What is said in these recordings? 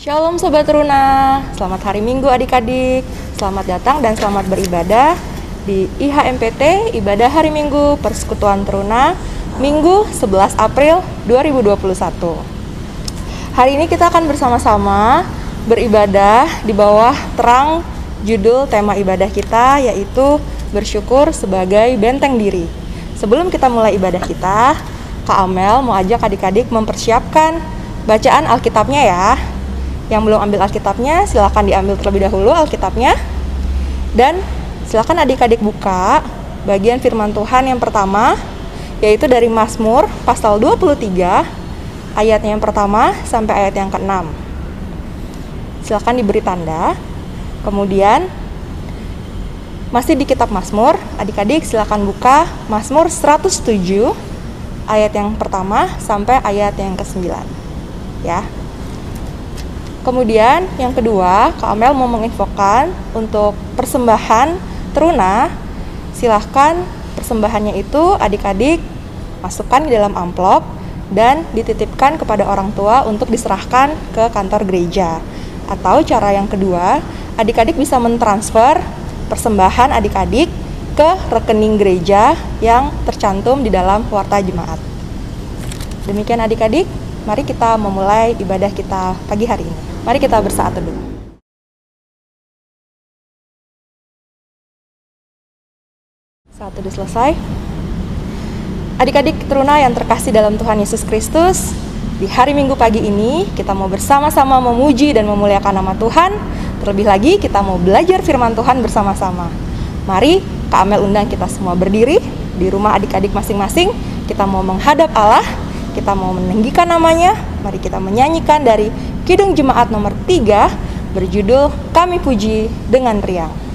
Shalom Sobat Teruna, selamat hari Minggu adik-adik. Selamat datang dan selamat beribadah di IHMPT, Ibadah Hari Minggu Persekutuan Teruna, Minggu 11 April 2021. Hari ini kita akan bersama-sama beribadah di bawah terang judul tema ibadah kita, yaitu bersyukur sebagai benteng diri. Sebelum kita mulai ibadah kita, Kak Amel mau ajak adik-adik mempersiapkan bacaan Alkitabnya ya. Yang belum ambil Alkitabnya, silakan diambil terlebih dahulu Alkitabnya. Dan silakan adik-adik buka bagian firman Tuhan yang pertama, yaitu dari Mazmur pasal 23, ayatnya yang pertama sampai ayat yang ke-6. Silakan diberi tanda. Kemudian, masih di kitab Mazmur, adik-adik silakan buka Mazmur 107, ayat yang pertama sampai ayat yang ke-9. Ya. Kemudian yang kedua, Kak Amel mau menginfokan untuk persembahan teruna. Silahkan persembahannya itu adik-adik masukkan di dalam amplop dan dititipkan kepada orang tua untuk diserahkan ke kantor gereja. Atau cara yang kedua, adik-adik bisa mentransfer persembahan adik-adik ke rekening gereja yang tercantum di dalam warta jemaat. Demikian adik-adik, mari kita memulai ibadah kita pagi hari ini. Mari kita bersaat teduh. Saat teduh selesai. Adik-adik teruna yang terkasih dalam Tuhan Yesus Kristus, di hari Minggu pagi ini kita mau bersama-sama memuji dan memuliakan nama Tuhan. Terlebih lagi kita mau belajar firman Tuhan bersama-sama. Mari Kak Amel undang kita semua berdiri di rumah adik-adik masing-masing. Kita mau menghadap Allah, kita mau meninggikan namanya. Mari kita menyanyikan dari Kidung Jemaat nomor 3 berjudul Kami Puji dengan Riang.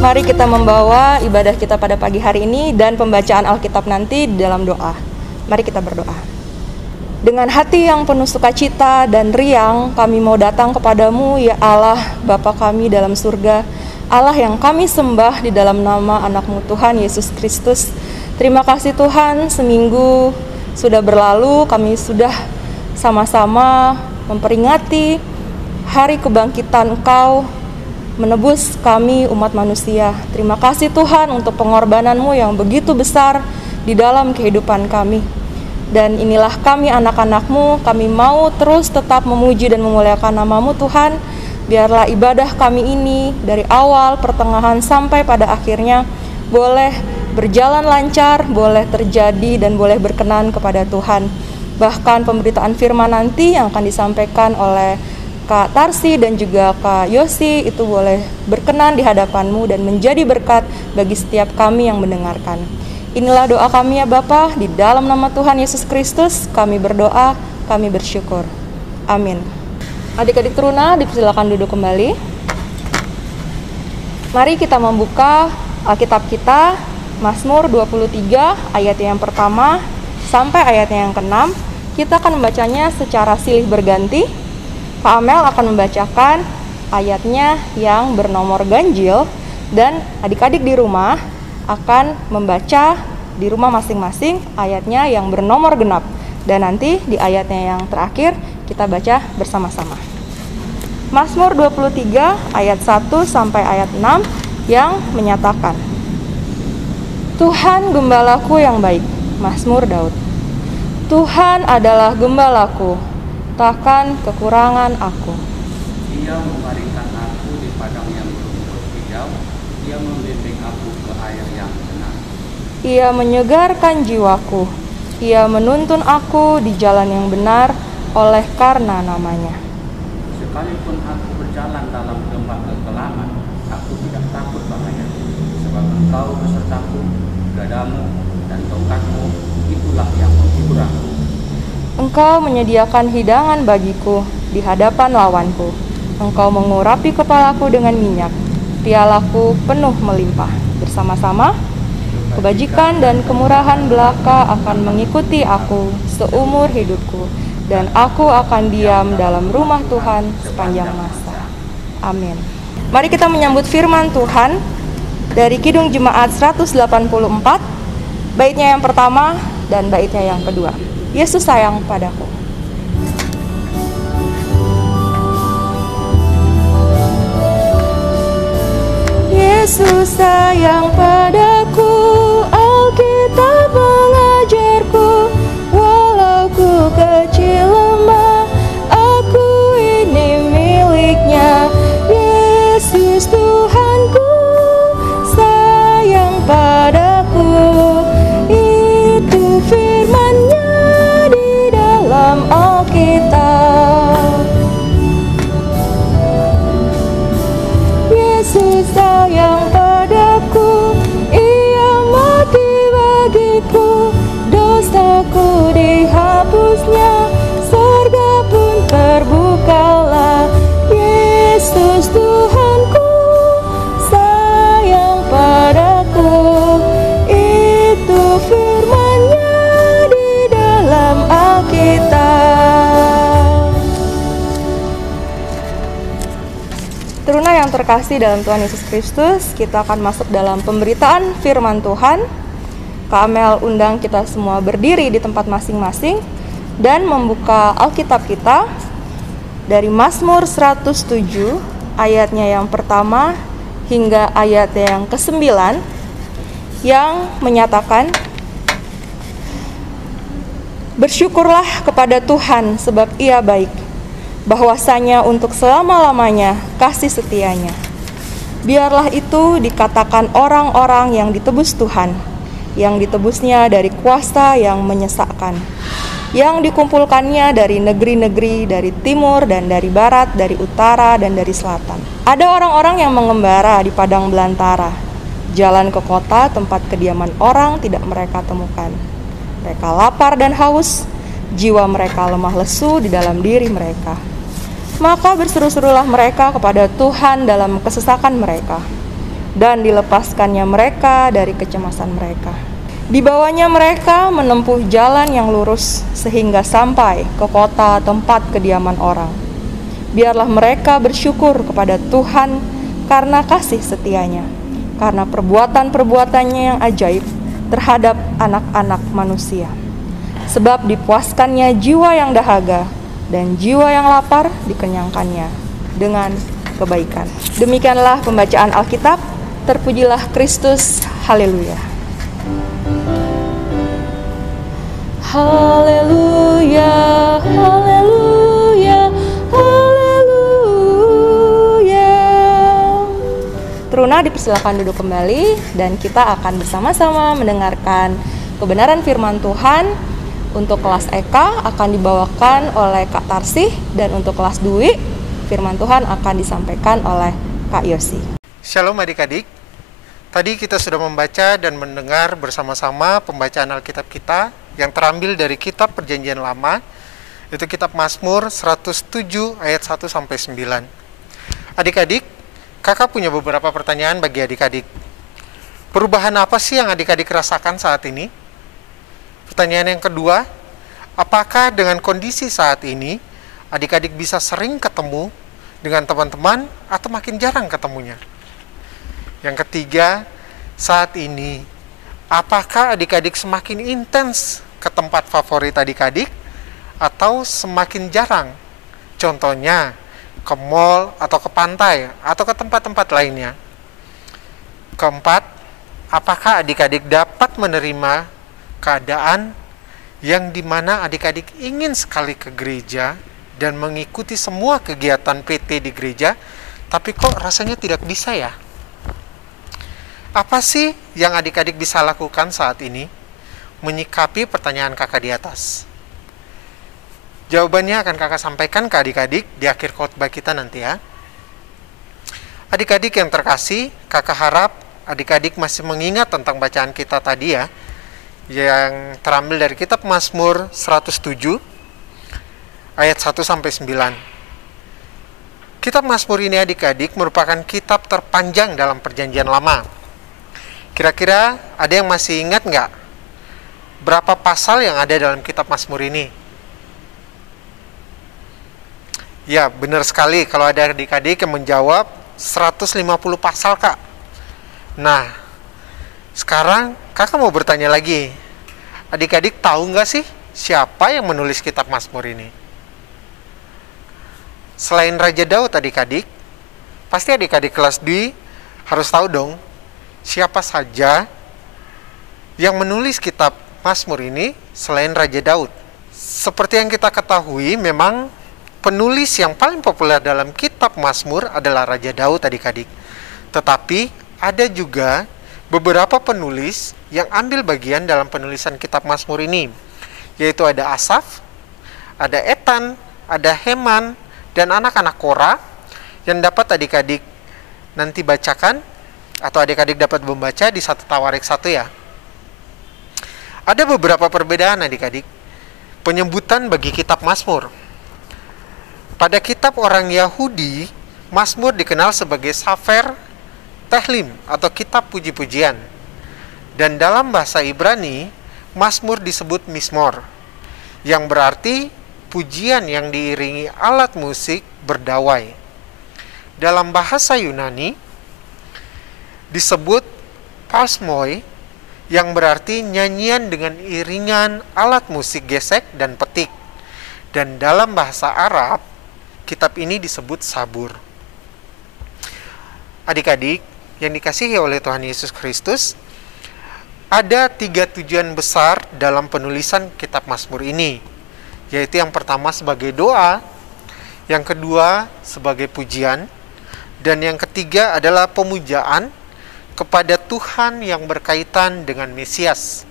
Mari kita membawa ibadah kita pada pagi hari ini dan pembacaan Alkitab nanti dalam doa. Mari kita berdoa. Dengan hati yang penuh sukacita dan riang, kami mau datang kepadamu, ya Allah, Bapa kami dalam surga, Allah yang kami sembah di dalam nama anak-Mu Tuhan Yesus Kristus. Terima kasih Tuhan, seminggu sudah berlalu, kami sudah sama-sama memperingati hari kebangkitan Engkau, menebus kami umat manusia. Terima kasih Tuhan untuk pengorbanan-Mu yang begitu besar di dalam kehidupan kami. Dan inilah kami anak-anak-Mu, kami mau terus tetap memuji dan memuliakan nama-Mu Tuhan. Biarlah ibadah kami ini dari awal, pertengahan sampai pada akhirnya boleh berjalan lancar, boleh terjadi dan boleh berkenan kepada Tuhan. Bahkan pemberitaan firman nanti yang akan disampaikan oleh Kak Tarsi dan juga Kak Yosi itu boleh berkenan di hadapan-Mu dan menjadi berkat bagi setiap kami yang mendengarkan. Inilah doa kami ya Bapa, di dalam nama Tuhan Yesus Kristus kami berdoa, kami bersyukur. Amin. Adik-adik teruna dipersilakan duduk kembali. Mari kita membuka Alkitab kita, Mazmur 23 ayat yang pertama sampai ayat yang ke-6. Kita akan membacanya secara silih berganti. Kak Amel akan membacakan ayatnya yang bernomor ganjil dan adik-adik di rumah akan membaca di rumah masing-masing ayatnya yang bernomor genap. Dan nanti di ayatnya yang terakhir kita baca bersama-sama. Mazmur 23 ayat 1 sampai ayat 6 yang menyatakan, Tuhan gembalaku yang baik. Mazmur Daud. Tuhan adalah gembalaku, takkan kekurangan aku. Ia membaringkan aku di padang yang berumput hijau, Ia membimbing aku ke air yang tenang. Ia menyegarkan jiwaku, Ia menuntun aku di jalan yang benar oleh karena namanya. Sekalipun aku berjalan dalam lembah kekelaman, aku tidak takut bahaya, sebab Engkau besertaku, gadamu dan tongkatmu, itulah yang menghibur aku. Engkau menyediakan hidangan bagiku di hadapan lawanku. Engkau mengurapi kepalaku dengan minyak, pialaku penuh melimpah. Bersama-sama, kebajikan dan kemurahan belaka akan mengikuti aku seumur hidupku, dan aku akan diam dalam rumah Tuhan sepanjang masa. Amin. Mari kita menyambut firman Tuhan dari Kidung Jemaat 184, baitnya yang pertama dan baitnya yang kedua. Yesus sayang padaku. Yesus sayang padaku, Alkitab mengajarku, walau ku kecil lemah, aku ini miliknya. Yesus Tuhanku sayang padaku, itu firman-Nya di dalam Alkitab. Yesus sayang padaku, Ia mati bagiku, dosaku dihapusnya, surga pun terbukalah. Yesus Tuhanku sayang padaku, itu firman-Nya di dalam Alkitab. Teruna yang terkasih dalam Tuhan Yesus Kristus, kita akan masuk dalam pemberitaan firman Tuhan. Kak Amel undang kita semua berdiri di tempat masing-masing dan membuka Alkitab kita dari Mazmur 107 ayatnya yang pertama hingga ayatnya yang ke-9 yang menyatakan, Bersyukurlah kepada Tuhan sebab Ia baik, bahwasanya untuk selama-lamanya kasih setianya. Biarlah itu dikatakan orang-orang yang ditebus Tuhan, yang ditebusnya dari kuasa yang menyesakkan, yang dikumpulkannya dari negeri-negeri, dari timur dan dari barat, dari utara dan dari selatan. Ada orang-orang yang mengembara di padang belantara, jalan ke kota tempat kediaman orang tidak mereka temukan. Mereka lapar dan haus, jiwa mereka lemah lesu di dalam diri mereka. Maka berseru-serulah mereka kepada Tuhan dalam kesesakan mereka, dan dilepaskannya mereka dari kecemasan mereka. Dibawanya mereka menempuh jalan yang lurus sehingga sampai ke kota tempat kediaman orang. Biarlah mereka bersyukur kepada Tuhan karena kasih setianya, karena perbuatan-perbuatannya yang ajaib terhadap anak-anak manusia. Sebab dipuaskannya jiwa yang dahaga, dan jiwa yang lapar dikenyangkannya dengan kebaikan. Demikianlah pembacaan Alkitab. Terpujilah Kristus. Haleluya. Haleluya, haleluya, haleluya. Teruna dipersilakan duduk kembali dan kita akan bersama-sama mendengarkan kebenaran firman Tuhan. Untuk kelas Eka akan dibawakan oleh Kak Tarsih, dan untuk kelas Dwi firman Tuhan akan disampaikan oleh Kak Yosi. Shalom adik-adik. Tadi kita sudah membaca dan mendengar bersama-sama pembacaan Alkitab kita yang terambil dari kitab Perjanjian Lama, yaitu kitab Mazmur 107 ayat 1 sampai 9. Adik-adik, kakak punya beberapa pertanyaan bagi adik-adik. Perubahan apa sih yang adik-adik rasakan saat ini? Pertanyaan yang kedua, apakah dengan kondisi saat ini adik-adik bisa sering ketemu dengan teman-teman atau makin jarang ketemunya? Yang ketiga, saat ini apakah adik-adik semakin intens ke tempat favorit adik-adik atau semakin jarang? Contohnya ke mall atau ke pantai atau ke tempat-tempat lainnya. Keempat, apakah adik-adik dapat menerima keadaan yang dimana adik-adik ingin sekali ke gereja dan mengikuti semua kegiatan PT di gereja, tapi kok rasanya tidak bisa ya? Apa sih yang adik-adik bisa lakukan saat ini menyikapi pertanyaan kakak di atas? Jawabannya akan kakak sampaikan ke adik-adik di akhir khotbah kita nanti ya. Adik-adik yang terkasih, kakak harap adik-adik masih mengingat tentang bacaan kita tadi ya, yang terambil dari kitab Mazmur 107 ayat 1-9. Kitab Mazmur ini adik-adik merupakan kitab terpanjang dalam Perjanjian Lama. Kira-kira ada yang masih ingat nggak berapa pasal yang ada dalam kitab Mazmur ini? Ya, benar sekali kalau ada adik-adik yang menjawab 150 pasal, Kak. Nah, sekarang kakak mau bertanya lagi. Adik-adik tahu nggak sih siapa yang menulis kitab Mazmur ini? Selain Raja Daud adik-adik, pasti adik-adik kelas D harus tahu dong siapa saja yang menulis kitab Mazmur ini selain Raja Daud. Seperti yang kita ketahui, memang penulis yang paling populer dalam kitab Mazmur adalah Raja Daud adik-adik. Tetapi ada juga beberapa penulis yang ambil bagian dalam penulisan kitab Mazmur ini, yaitu ada Asaf, ada Etan, ada Heman, dan anak-anak Korah yang dapat adik-adik nanti bacakan atau adik-adik dapat membaca di 1 Tawarik 1 ya. Ada beberapa perbedaan adik-adik penyebutan bagi kitab Mazmur. Pada kitab orang Yahudi, Mazmur dikenal sebagai Safer Tehlim atau kitab puji-pujian. Dan dalam bahasa Ibrani, Mazmur disebut Mizmor, yang berarti pujian yang diiringi alat musik berdawai. Dalam bahasa Yunani, disebut Psalmoi, yang berarti nyanyian dengan iringan alat musik gesek dan petik. Dan dalam bahasa Arab, kitab ini disebut Sabur. Adik-adik yang dikasihi oleh Tuhan Yesus Kristus, ada 3 tujuan besar dalam penulisan kitab Mazmur ini, yaitu yang pertama sebagai doa, yang kedua sebagai pujian, dan yang ketiga adalah pemujaan kepada Tuhan yang berkaitan dengan Mesias.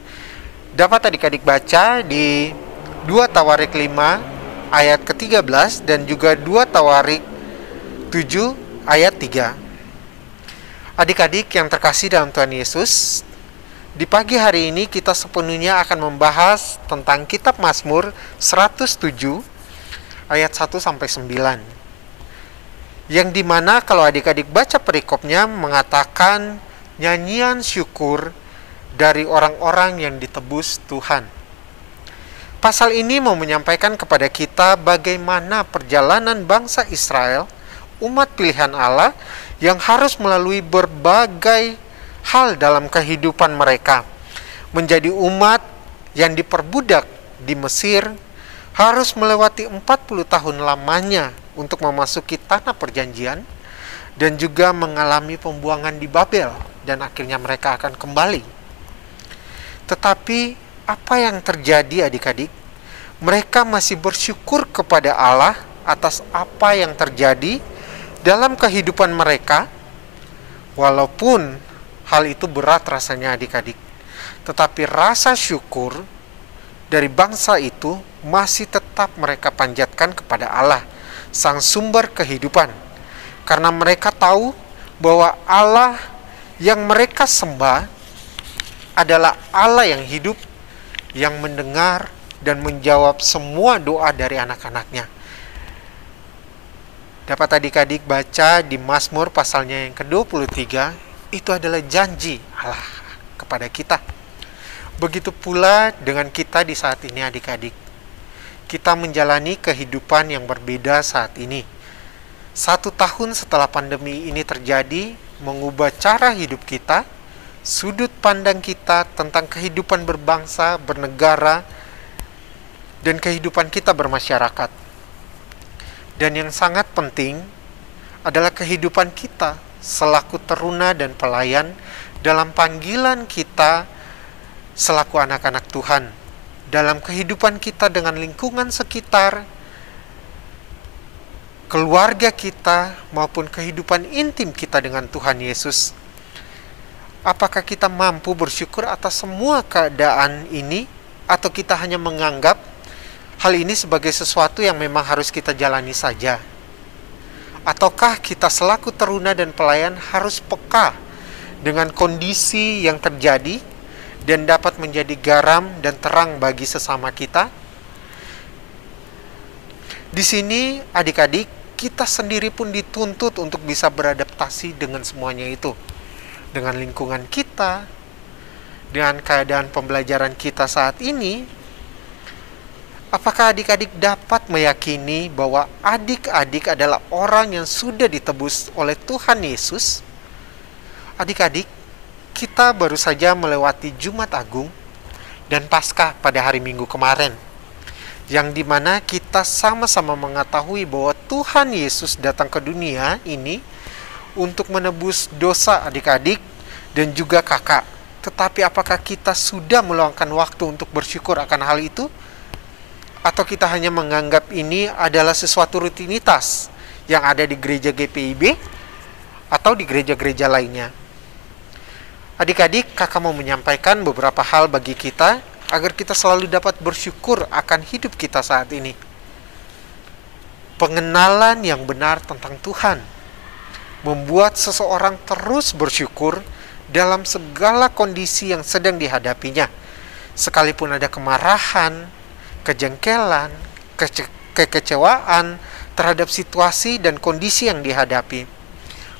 Dapat adik-adik baca di 2 Tawarik 5 ayat ke-13 dan juga 2 Tawarik 7 ayat 3. Adik-adik yang terkasih dalam Tuhan Yesus, di pagi hari ini kita sepenuhnya akan membahas tentang kitab Mazmur 107 ayat 1-9. Yang dimana kalau adik-adik baca perikopnya mengatakan nyanyian syukur dari orang-orang yang ditebus Tuhan. Pasal ini mau menyampaikan kepada kita bagaimana perjalanan bangsa Israel, umat pilihan Allah, yang harus melalui berbagai hal dalam kehidupan mereka. Menjadi umat yang diperbudak di Mesir, harus melewati 40 tahun lamanya untuk memasuki tanah perjanjian, dan juga mengalami pembuangan di Babel, dan akhirnya mereka akan kembali. Tetapi apa yang terjadi adik-adik? Mereka masih bersyukur kepada Allah atas apa yang terjadi dalam kehidupan mereka, walaupun hal itu berat rasanya adik-adik. Tetapi rasa syukur dari bangsa itu masih tetap mereka panjatkan kepada Allah, sang sumber kehidupan. Karena mereka tahu bahwa Allah yang mereka sembah adalah Allah yang hidup, yang mendengar dan menjawab semua doa dari anak-anaknya. Dapat adik-adik baca di Mazmur pasalnya yang ke-23, itu adalah janji Allah kepada kita. Begitu pula dengan kita di saat ini adik-adik. Kita menjalani kehidupan yang berbeda saat ini. 1 tahun setelah pandemi ini terjadi, mengubah cara hidup kita, sudut pandang kita tentang kehidupan berbangsa, bernegara, dan kehidupan kita bermasyarakat. Dan yang sangat penting adalah kehidupan kita selaku teruna dan pelayan dalam panggilan kita selaku anak-anak Tuhan, dalam kehidupan kita dengan lingkungan sekitar, keluarga kita, maupun kehidupan intim kita dengan Tuhan Yesus. Apakah kita mampu bersyukur atas semua keadaan ini, atau kita hanya menganggap hal ini sebagai sesuatu yang memang harus kita jalani saja? Ataukah kita selaku teruna dan pelayan harus peka dengan kondisi yang terjadi dan dapat menjadi garam dan terang bagi sesama kita? Di sini adik-adik, kita sendiri pun dituntut untuk bisa beradaptasi dengan semuanya itu. Dengan lingkungan kita, dengan keadaan pembelajaran kita saat ini. Apakah adik-adik dapat meyakini bahwa adik-adik adalah orang yang sudah ditebus oleh Tuhan Yesus? Adik-adik, kita baru saja melewati Jumat Agung dan Paskah pada hari Minggu kemarin, yang dimana kita sama-sama mengetahui bahwa Tuhan Yesus datang ke dunia ini untuk menebus dosa adik-adik dan juga kakak. Tetapi apakah kita sudah meluangkan waktu untuk bersyukur akan hal itu? Atau kita hanya menganggap ini adalah sesuatu rutinitas yang ada di gereja GPIB atau di gereja-gereja lainnya? Adik-adik, kakak mau menyampaikan beberapa hal bagi kita agar kita selalu dapat bersyukur akan hidup kita saat ini. Pengenalan yang benar tentang Tuhan membuat seseorang terus bersyukur dalam segala kondisi yang sedang dihadapinya, sekalipun ada kemarahan, kejengkelan, kekecewaan terhadap situasi dan kondisi yang dihadapi.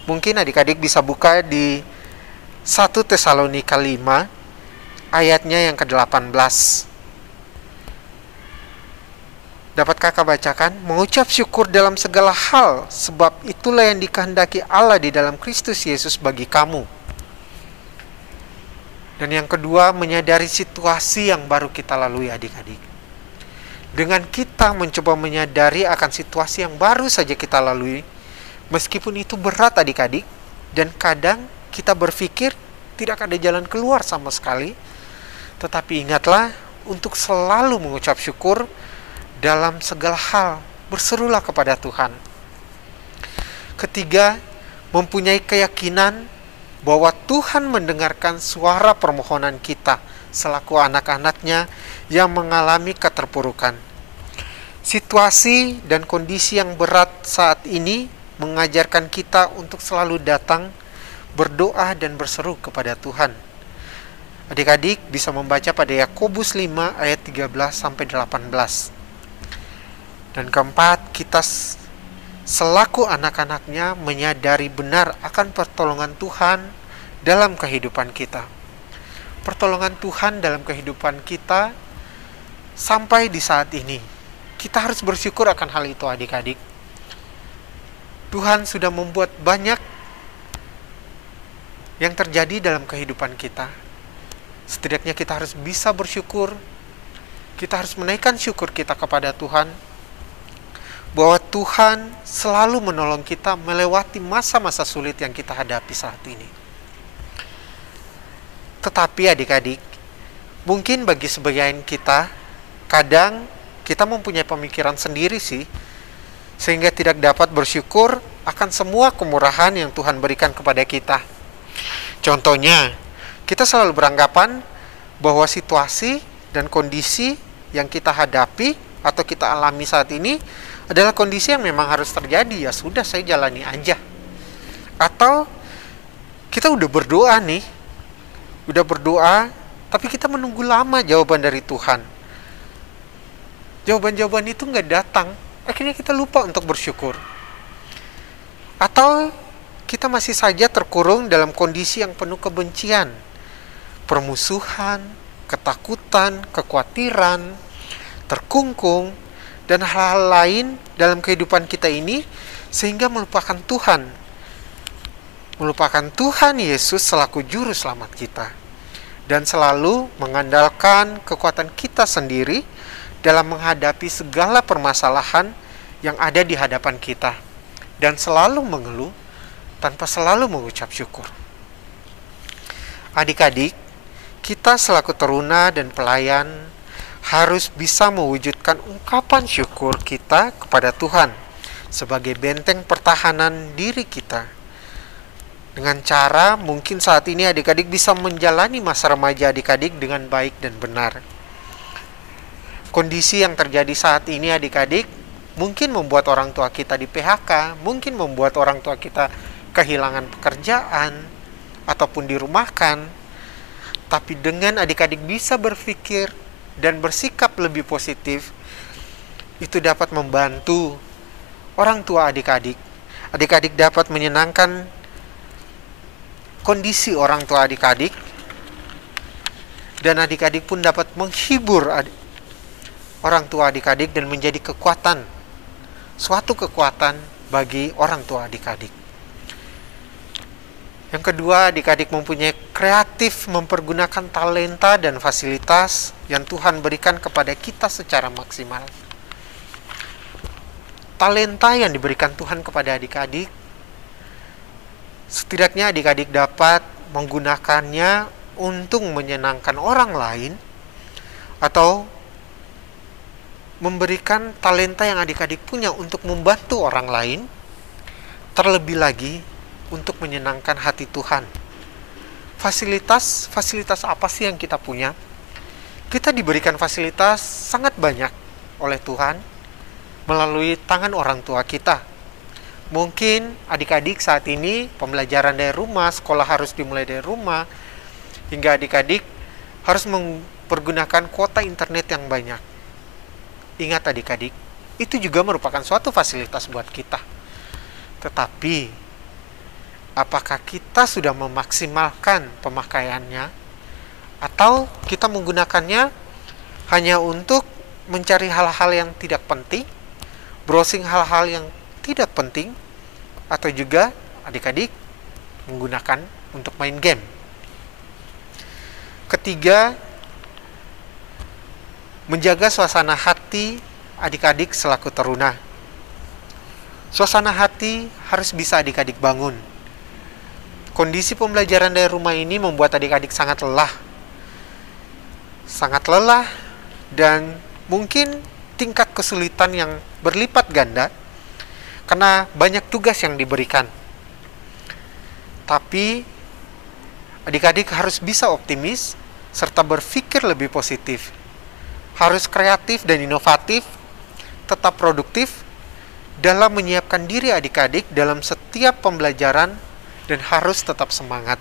Mungkin adik-adik bisa buka di 1 Tesalonika 5 ayatnya yang ke-18. Dapat kakak bacakan? Mengucap syukur dalam segala hal, sebab itulah yang dikehendaki Allah di dalam Kristus Yesus bagi kamu. Dan yang kedua, menyadari situasi yang baru kita lalui adik-adik. Dengan kita mencoba menyadari akan situasi yang baru saja kita lalui, meskipun itu berat adik-adik, dan kadang kita berpikir tidak ada jalan keluar sama sekali, tetapi ingatlah untuk selalu mengucap syukur dalam segala hal, berserulah kepada Tuhan. Ketiga, mempunyai keyakinan bahwa Tuhan mendengarkan suara permohonan kita selaku anak-anaknya yang mengalami keterpurukan. Situasi dan kondisi yang berat saat ini mengajarkan kita untuk selalu datang, berdoa dan berseru kepada Tuhan. Adik-adik bisa membaca pada Yakobus 5 ayat 13-18. Dan keempat, kita selaku anak-anaknya menyadari benar akan pertolongan Tuhan dalam kehidupan kita. Pertolongan Tuhan dalam kehidupan kita sampai di saat ini. Kita harus bersyukur akan hal itu adik-adik. Tuhan sudah membuat banyak yang terjadi dalam kehidupan kita. Setidaknya kita harus bisa bersyukur. Kita harus menaikkan syukur kita kepada Tuhan, bahwa Tuhan selalu menolong kita melewati masa-masa sulit yang kita hadapi saat ini. Tetapi adik-adik, mungkin bagi sebagian kita, kadang kita mempunyai pemikiran sendiri sih, sehingga tidak dapat bersyukur akan semua kemurahan yang Tuhan berikan kepada kita. Contohnya, kita selalu beranggapan bahwa situasi dan kondisi yang kita hadapi atau kita alami saat ini adalah kondisi yang memang harus terjadi. Ya sudah, saya jalani aja. Atau kita udah berdoa nih, tapi kita menunggu lama jawaban dari Tuhan. Jawaban-jawaban itu nggak datang, akhirnya kita lupa untuk bersyukur. Atau kita masih saja terkurung dalam kondisi yang penuh kebencian, permusuhan, ketakutan, kekhawatiran, terkungkung, dan hal-hal lain dalam kehidupan kita ini, sehingga melupakan Tuhan. melupakan Tuhan Yesus selaku juru selamat kita, dan selalu mengandalkan kekuatan kita sendiri dalam menghadapi segala permasalahan yang ada di hadapan kita, dan selalu mengeluh tanpa selalu mengucap syukur. Adik-adik, kita selaku teruna dan pelayan harus bisa mewujudkan ungkapan syukur kita kepada Tuhan sebagai benteng pertahanan diri kita. Dengan cara mungkin saat ini adik-adik bisa menjalani masa remaja adik-adik dengan baik dan benar. Kondisi yang terjadi saat ini adik-adik mungkin membuat orang tua kita di PHK, mungkin membuat orang tua kita kehilangan pekerjaan ataupun dirumahkan. Tapi dengan adik-adik bisa berpikir dan bersikap lebih positif, itu dapat membantu orang tua adik-adik. Adik-adik dapat menyenangkan kondisi orang tua adik-adik, dan adik-adik pun dapat menghibur orang tua adik-adik dan menjadi kekuatan, suatu kekuatan bagi orang tua adik-adik. Yang kedua, adik-adik mempunyai kreatif mempergunakan talenta dan fasilitas yang Tuhan berikan kepada kita secara maksimal. Talenta yang diberikan Tuhan kepada adik-adik, setidaknya adik-adik dapat menggunakannya untuk menyenangkan orang lain, atau memberikan talenta yang adik-adik punya untuk membantu orang lain, terlebih lagi untuk menyenangkan hati Tuhan. Fasilitas apa sih yang kita punya? Kita diberikan fasilitas sangat banyak oleh Tuhan melalui tangan orang tua kita. Mungkin adik-adik saat ini pembelajaran dari rumah, sekolah harus dimulai dari rumah, hingga adik-adik harus mempergunakan kuota internet yang banyak. Ingat adik-adik, itu juga merupakan suatu fasilitas buat kita. Tetapi apakah kita sudah memaksimalkan pemakaiannya, atau kita menggunakannya hanya untuk mencari hal-hal yang tidak penting, browsing hal-hal yang tidak penting, atau juga adik-adik menggunakan untuk main game. Ketiga, menjaga suasana hati adik-adik selaku teruna. Suasana hati harus bisa adik-adik bangun. Kondisi pembelajaran dari rumah ini membuat adik-adik sangat lelah. Sangat lelah, dan mungkin tingkat kesulitan yang berlipat ganda karena banyak tugas yang diberikan. Tapi adik-adik harus bisa optimis serta berpikir lebih positif. Harus kreatif dan inovatif, tetap produktif dalam menyiapkan diri adik-adik dalam setiap pembelajaran, dan harus tetap semangat.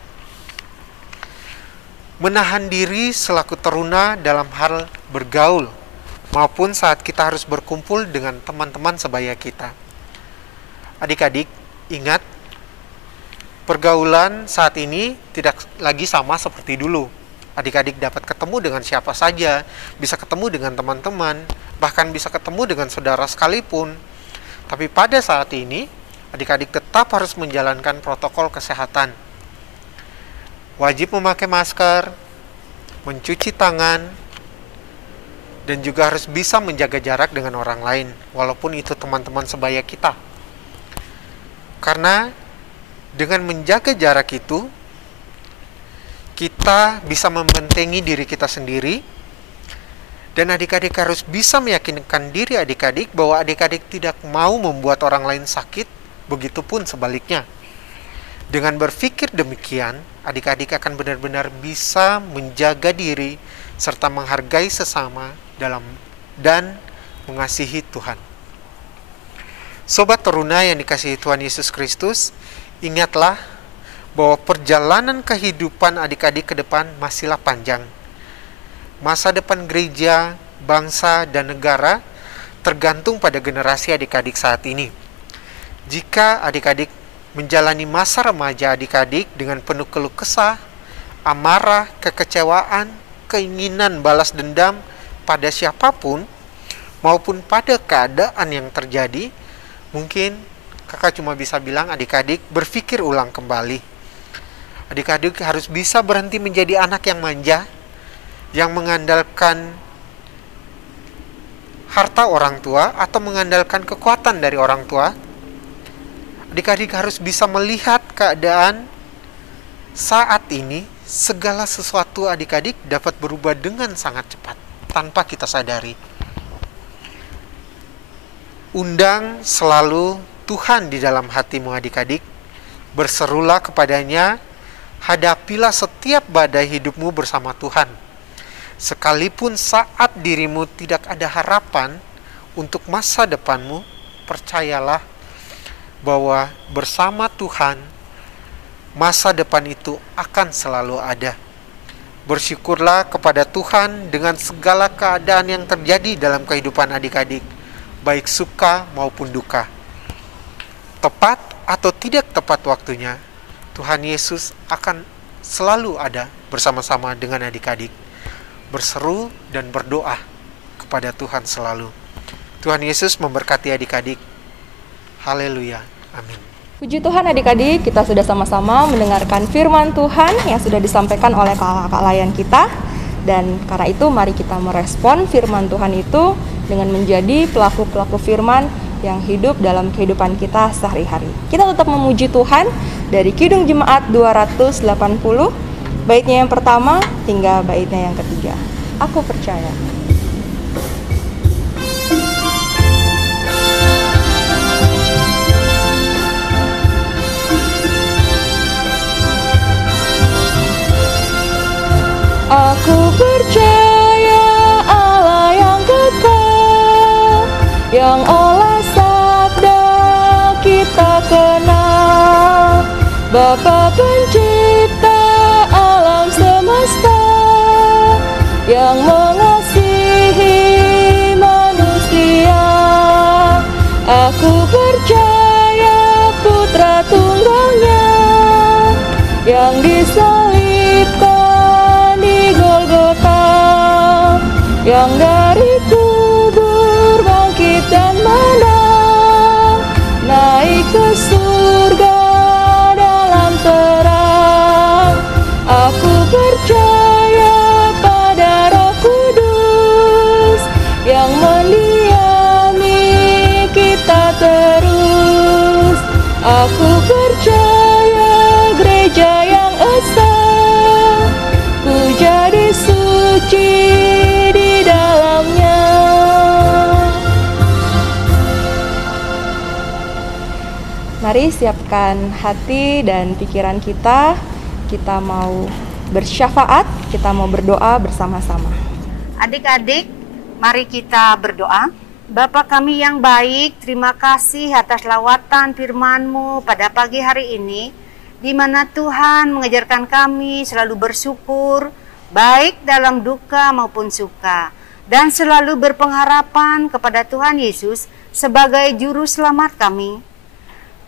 Menahan diri selaku teruna dalam hal bergaul, maupun saat kita harus berkumpul dengan teman-teman sebaya kita. Adik-adik, ingat, pergaulan saat ini tidak lagi sama seperti dulu. Adik-adik dapat ketemu dengan siapa saja, bisa ketemu dengan teman-teman, bahkan bisa ketemu dengan saudara sekalipun. Tapi pada saat ini, adik-adik tetap harus menjalankan protokol kesehatan. Wajib memakai masker, mencuci tangan, dan juga harus bisa menjaga jarak dengan orang lain, walaupun itu teman-teman sebaya kita. Karena dengan menjaga jarak itu, kita bisa membentengi diri kita sendiri, dan adik-adik harus bisa meyakinkan diri adik-adik bahwa adik-adik tidak mau membuat orang lain sakit. Begitupun sebaliknya. Dengan berpikir demikian, adik-adik akan benar-benar bisa menjaga diri serta menghargai sesama dan mengasihi Tuhan. Sobat teruna yang dikasihi Tuhan Yesus Kristus, ingatlah bahwa perjalanan kehidupan adik-adik ke depan masihlah panjang. Masa depan gereja, bangsa, dan negara tergantung pada generasi adik-adik saat ini. Jika adik-adik menjalani masa remaja adik-adik dengan penuh keluh kesah, amarah, kekecewaan, keinginan balas dendam pada siapapun, maupun pada keadaan yang terjadi, mungkin kakak cuma bisa bilang adik-adik berpikir ulang kembali. Adik-adik harus bisa berhenti menjadi anak yang manja, yang mengandalkan harta orang tua atau mengandalkan kekuatan dari orang tua. Adik-adik harus bisa melihat keadaan saat ini, segala sesuatu adik-adik dapat berubah dengan sangat cepat tanpa kita sadari. Undang selalu Tuhan di dalam hatimu adik-adik. Berserulah kepadanya, hadapilah setiap badai hidupmu bersama Tuhan. Sekalipun saat dirimu tidak ada harapan untuk masa depanmu, percayalah bahwa bersama Tuhan masa depan itu akan selalu ada. Bersyukurlah kepada Tuhan dengan segala keadaan yang terjadi dalam kehidupan adik-adik, baik suka maupun duka. Tepat atau tidak tepat waktunya, Tuhan Yesus akan selalu ada bersama-sama dengan adik-adik. Berseru dan berdoa kepada Tuhan selalu. Tuhan Yesus memberkati adik-adik. Haleluya. Amin. Puji Tuhan adik-adik, kita sudah sama-sama mendengarkan firman Tuhan yang sudah disampaikan oleh kakak layan kita. Dan karena itu mari kita merespon firman Tuhan itu dengan menjadi pelaku-pelaku firman yang hidup dalam kehidupan kita sehari-hari. Kita tetap memuji Tuhan dari Kidung Jemaat 280, baitnya yang pertama hingga baitnya yang ketiga. Aku percaya. Aku percaya Allah yang kekal, yang oleh sabda kita kenal, Bapa pencipta alam semesta, yang mengasihi manusia. Aku percaya Putra Tunggalnya yang disalibkan di Golgota, yang dari kubur bangkit dan menang, naik ke surga dalam terang. Aku percaya pada Roh Kudus yang mendiami kita terus. Aku percaya gereja yang esa, ku jadi suci di dalamnya. Mari siapkan hati dan pikiran kita. Kita mau bersyafaat, kita mau berdoa bersama-sama. Adik-adik, mari kita berdoa. Bapa kami yang baik, terima kasih atas lawatan firman-Mu pada pagi hari ini, di mana Tuhan mengajarkan kami selalu bersyukur, baik dalam duka maupun suka, dan selalu berpengharapan kepada Tuhan Yesus sebagai juru selamat kami.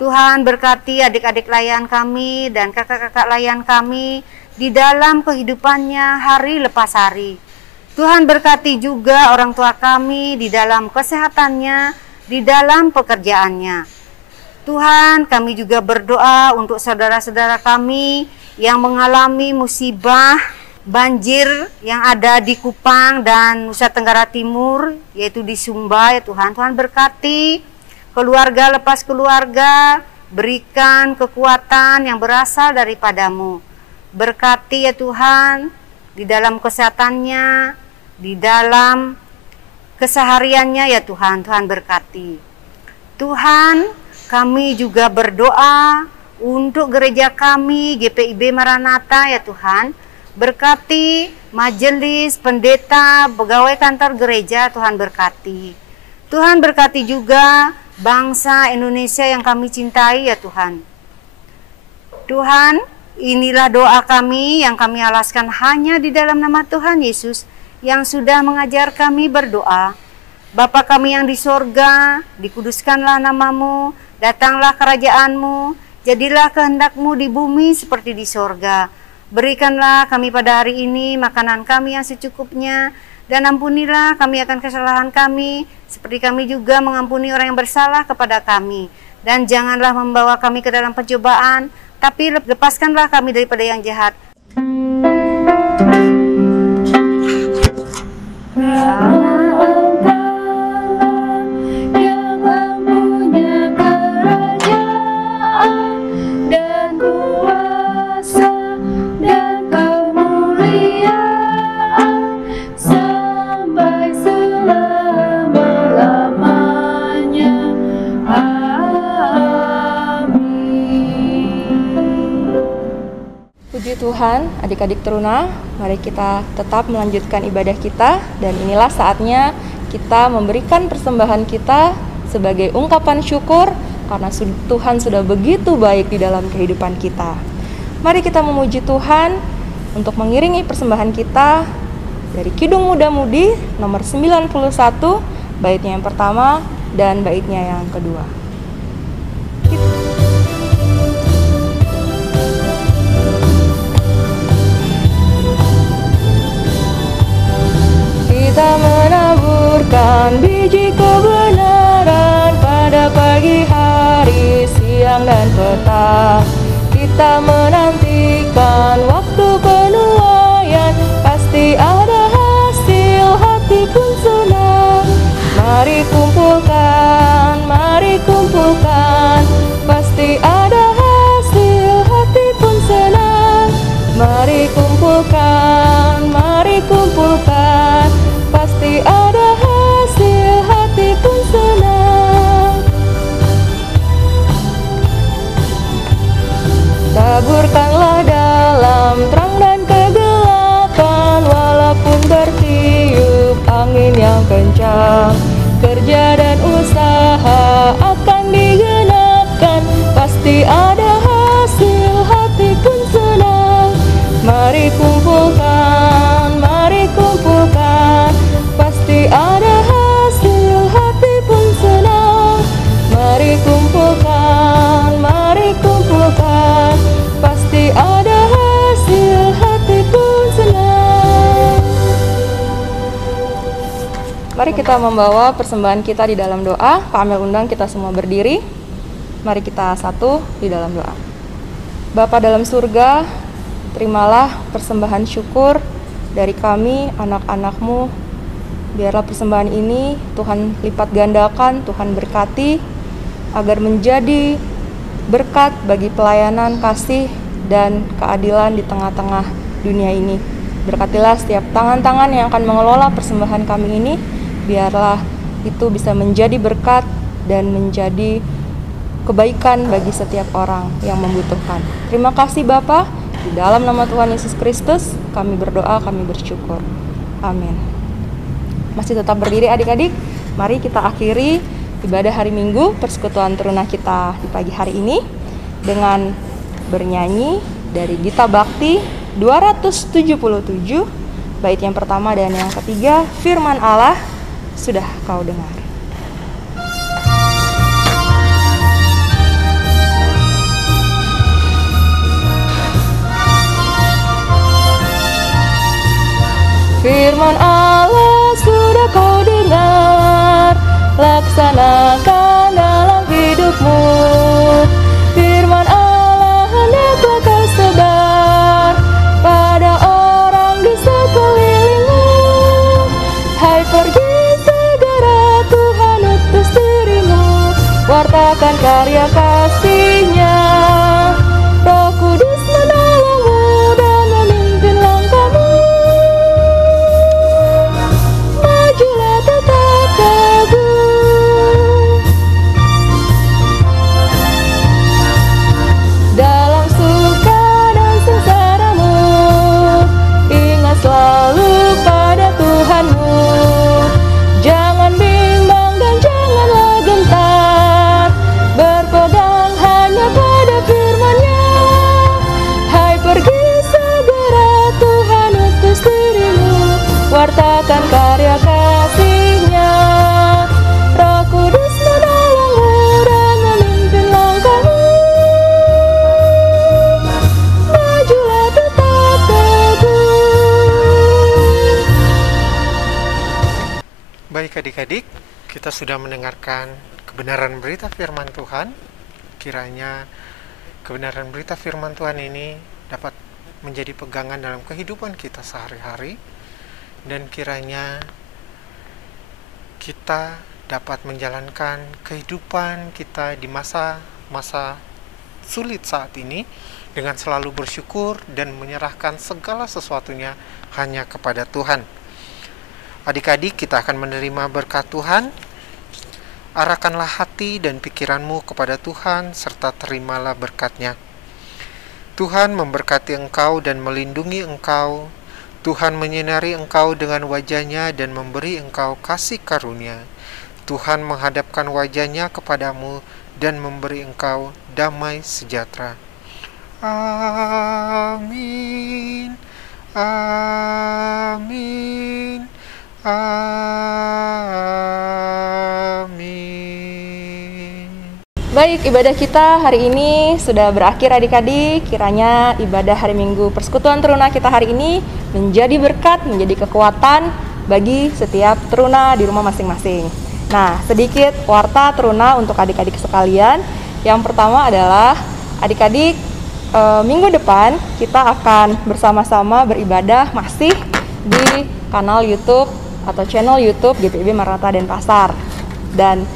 Tuhan berkati adik-adik layan kami dan kakak-kakak layan kami di dalam kehidupannya hari lepas hari. Tuhan berkati juga orang tua kami di dalam kesehatannya, di dalam pekerjaannya. Tuhan, kami juga berdoa untuk saudara-saudara kami yang mengalami musibah banjir yang ada di Kupang dan Nusa Tenggara Timur, yaitu di Sumba, ya Tuhan. Tuhan berkati keluarga lepas keluarga, berikan kekuatan yang berasal daripada-Mu. Berkati ya Tuhan, di dalam kesehatannya, di dalam kesehariannya ya Tuhan. Tuhan berkati. Tuhan, kami juga berdoa untuk gereja kami, GPIB Maranatha ya Tuhan. Berkati majelis, pendeta, pegawai kantor gereja, Tuhan berkati. Tuhan berkati juga bangsa Indonesia yang kami cintai ya Tuhan. Tuhan, inilah doa kami yang kami alaskan hanya di dalam nama Tuhan Yesus yang sudah mengajar kami berdoa. Bapa kami yang di sorga, dikuduskanlah namamu, datanglah kerajaan-Mu, jadilah kehendak-Mu di bumi seperti di sorga. Berikanlah kami pada hari ini makanan kami yang secukupnya, dan ampunilah kami akan kesalahan kami, seperti kami juga mengampuni orang yang bersalah kepada kami. Dan janganlah membawa kami ke dalam pencobaan, tapi lepaskanlah kami daripada yang jahat. Puji Tuhan, adik-adik teruna, mari kita tetap melanjutkan ibadah kita, dan inilah saatnya kita memberikan persembahan kita sebagai ungkapan syukur karena Tuhan sudah begitu baik di dalam kehidupan kita. Mari kita memuji Tuhan untuk mengiringi persembahan kita dari Kidung Muda-Mudi nomor 91, baitnya yang pertama dan baitnya yang kedua. Kita menaburkan biji kebenaran pada pagi hari, siang dan petang. Kita menantikan waktu penuaian, pasti ada hasil, hati pun senang. Mari kumpulkan, pasti ada hasil, hati pun senang. Mari kumpulkan, pasti ada hasil, hati pun senang. Taburkanlah dalam terang dan kegelapan, walaupun bertiup angin yang kencang. Kerja dan usaha akan digenapkan, pasti ada hasil, hati pun senang. Mari kumpulkan, pasti ada hasil, hati pun senang. Mari kumpulkan, pasti ada hasil, hati pun senang. Mari kita membawa persembahan kita di dalam doa. Pak Amel undang kita semua berdiri. Mari kita satu di dalam doa. Bapa dalam surga, terimalah persembahan syukur dari kami, anak-anak-Mu. Biarlah persembahan ini Tuhan lipat gandakan, Tuhan berkati, agar menjadi berkat bagi pelayanan, kasih, dan keadilan di tengah-tengah dunia ini. Berkatilah setiap tangan-tangan yang akan mengelola persembahan kami ini, biarlah itu bisa menjadi berkat dan menjadi kebaikan bagi setiap orang yang membutuhkan. Terima kasih Bapa, di dalam nama Tuhan Yesus Kristus kami berdoa, kami bersyukur. Amin. Masih tetap berdiri adik-adik, mari kita akhiri ibadah hari Minggu persekutuan teruna kita di pagi hari ini dengan bernyanyi dari Gita Bakti 277, bait yang pertama dan yang ketiga, Firman Allah sudah kau dengar. Firman Allah sudah kau dengar, laksanakan dalam hidupmu. Firman Allah hendaklah kau sebar pada orang di sekelilingmu. Hai, pergi segera, Tuhan utus dirimu, wartakan karya kasih-Nya. Roh Kudus menolongmu dan memimpin langkahmu. Majulah tetap teguh dalam suka dan sengsaramu. Ingat selalu pada Tuhanmu. Jangan bimbang dan janganlah gentar, berpegang hanya pada firman-Nya. Hai, pergi segera, Tuhan utus dirimu, wartakan karya kasih-Nya. Roh Kudus menolongmu dan memimpin langkahmu. Majulah tetap teguh. Baik adik-adik, kita sudah mendengarkan kebenaran berita firman Tuhan. kiranya kebenaran berita firman Tuhan ini dapat menjadi pegangan dalam kehidupan kita sehari-hari, dan kiranya kita dapat menjalankan kehidupan kita di masa-masa sulit saat ini dengan selalu bersyukur dan menyerahkan segala sesuatunya hanya kepada Tuhan. Adik-adik, kita akan menerima berkat Tuhan. Arahkanlah hati dan pikiranmu kepada Tuhan serta terimalah berkat-Nya. Tuhan memberkati engkau dan melindungi engkau. Tuhan menyinari engkau dengan wajah-Nya dan memberi engkau kasih karunia. Tuhan menghadapkan wajah-Nya kepadamu dan memberi engkau damai sejahtera. Amin. Amin. Amin. Baik, ibadah kita hari ini sudah berakhir adik-adik. Kiranya ibadah hari Minggu Persekutuan Teruna kita hari ini menjadi berkat, menjadi kekuatan bagi setiap teruna di rumah masing-masing. Nah, sedikit warta teruna untuk adik-adik sekalian. Yang pertama adalah adik-adik, minggu depan kita akan bersama-sama beribadah masih di kanal YouTube atau channel YouTube GPIB Maranatha Denpasar. Dan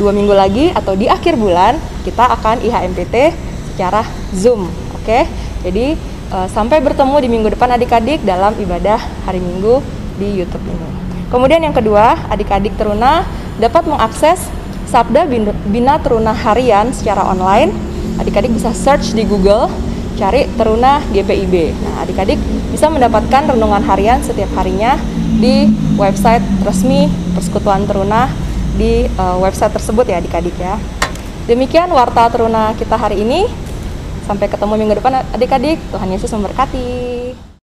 2 minggu lagi atau di akhir bulan kita akan IHMPT secara Zoom. Oke? Jadi sampai bertemu di minggu depan adik-adik dalam ibadah hari Minggu di YouTube ini. Kemudian yang kedua, adik-adik teruna dapat mengakses Sabda Bina Teruna Harian secara online. Adik-adik bisa search di Google, cari Teruna GPIB. Nah, adik-adik bisa mendapatkan renungan harian setiap harinya di website resmi Persekutuan Teruna di website tersebut ya adik-adik ya. Demikian warta teruna kita hari ini. Sampai ketemu minggu depan adik-adik. Tuhan Yesus memberkati.